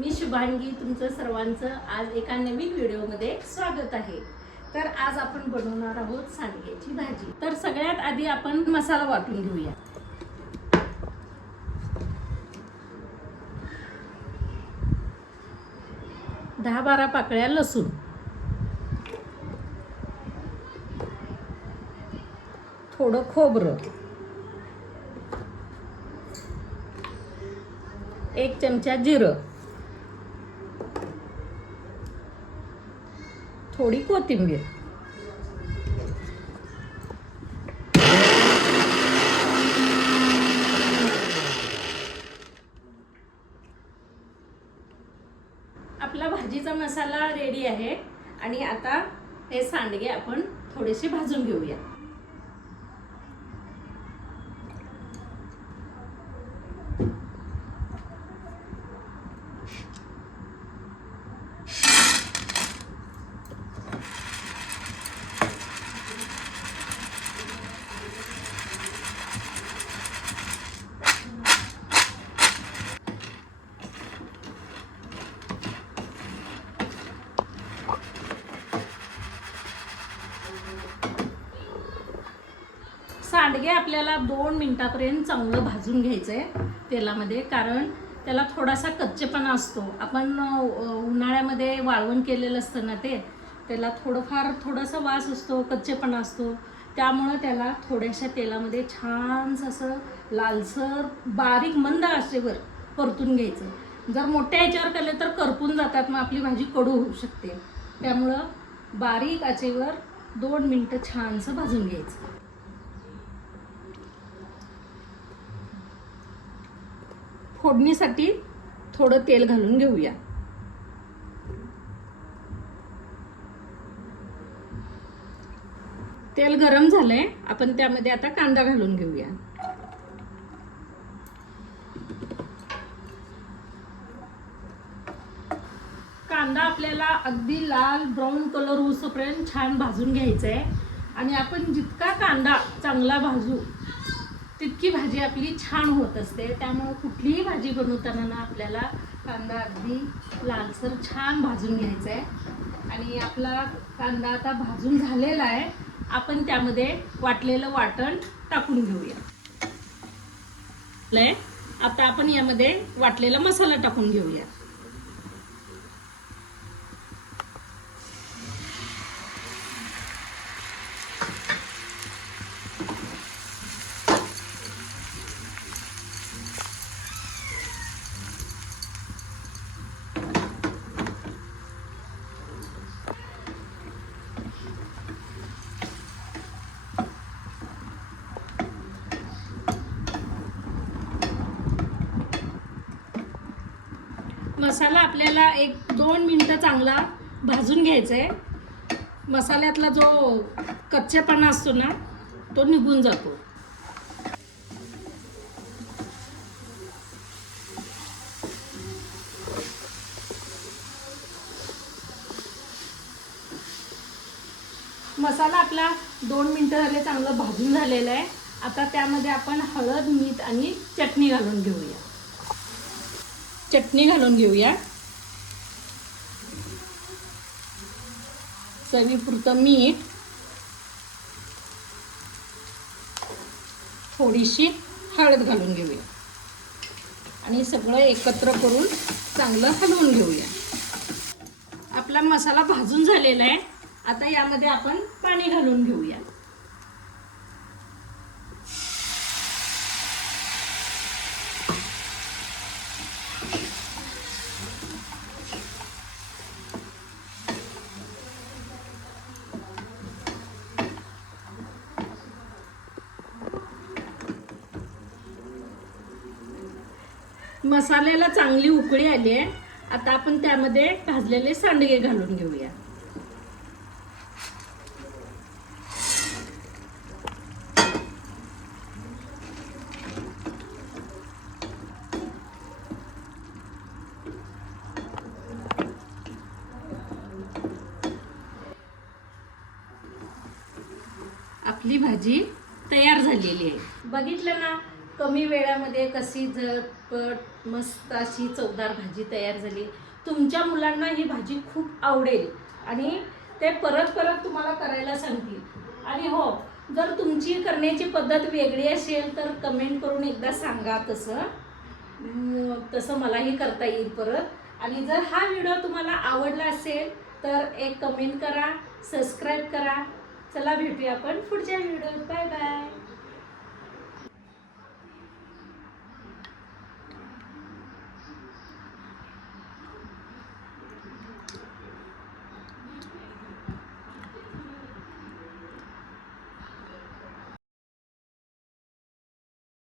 मी शुभांगी तुमचं सर्वांचं आज एका नवीन व्हिडिओमध्ये स्वागत आहे। तर आज आपण बनवणार आहोत सांडग्याची भाजी। तर सगळ्यात आधी आपण मसाला वाटून घेऊया। दहा 12 पाकळ्या लसूण, थोडं खोबरं, 1 चमचा जिरं, थोडी कोथिंबीर, आपला भाजीचा मसाला रेडी आहे। आणि आता हे सांडगे आपण थोडेसे भाजून घेऊया। सांडगे आपल्याला 2 मिनिटापर्यंत चांगलं भाजून घ्यायचंय तेलामध्ये, कारण त्याला थोडासा कच्चेपणा असतो। आपण उन्हाळ्यामध्ये वाळवण केलेलं असतं ना, त्याला थोडासा वास असतो, कच्चेपणा असतो। त्यामुळे त्याला थोड्याशा तेलामध्ये छान असं लालसर बारीक मंद आचेवर परतून घ्यायचं। जर मोठ्या आचेवर केलं तर करपून जातात, मग आपली भाजी कडू होऊ शकते। त्यामुळं बारीक आचेवर 2 मिनिटं छानसं भाजून घ्यायचं। फोडणीसाठी थोडं तेल घालून घेऊया। तेल गरम झालंय, आपण त्यामध्ये आता कांदा घालून घेऊया। कांदा आपल्याला अगदी लाल ब्राऊन कलर होईपर्यंत छान भाजून घ्यायचा आहे। आणि आपण जितका कांदा चांगला भाजू तितकी भाजी आपली छान होत असते। त्यामुळे कुठलीही भाजी बनवताना ना आपल्याला कांदा अगदी लालसर छान भाजून घ्यायचा आहे। आणि आपला कांदा आता भाजून झालेला आहे, आपण त्यामध्ये वाटलेलं वाटण टाकून घेऊया। आता आपण यामध्ये वाटलेला मसाला टाकून घेऊया। मसाला आपल्याला 1-2 मिनिटं चांगला भाजून घ्यायचा आहे। मसाल्यातला जो कच्चेपणा असतो ना, तो निघून जातो। मसाला आपला 2 मिनिटं झाले चांगलं भाजून झालेला आहे। आता त्यामध्ये आपण हळद, मीठ आणि चटणी घालून घेऊया। चवीपुरतं मीठ, थोडीशी हळद घालून घेऊया आणि सगळं एकत्र करून चांगलं हलवून घेऊया। आपला मसाला भाजून झालेला आहे। आता यामध्ये आपण पाणी घालून घेऊया। मसाल्याला चांगली उकळी आली आहे। आता आपण त्यामध्ये भाजलेले सांडगे घालून घेऊया। आपली भाजी तयार झालेली आहे। बघितलं ना कमी वेळामध्ये कशी झटपट मस्त अशी चवदार भाजी तयार झाली. तुमच्या मुलांना ही भाजी खूप आवडेल आणि ते परत परत तुम्हाला करायला सांगतील. आणि हो, जर तुमची करण्याची पद्धत वेगळी असेल तर कमेंट करून एकदा सांगा. तसं मलाही करता येईल परत. आणि जर हा व्हिडिओ तुम्हाला आवडला असेल तर एक कमेंट करा, सबस्क्राईब करा. चला भेटूया आपण पुढच्या व्हिडिओत. Bye bye.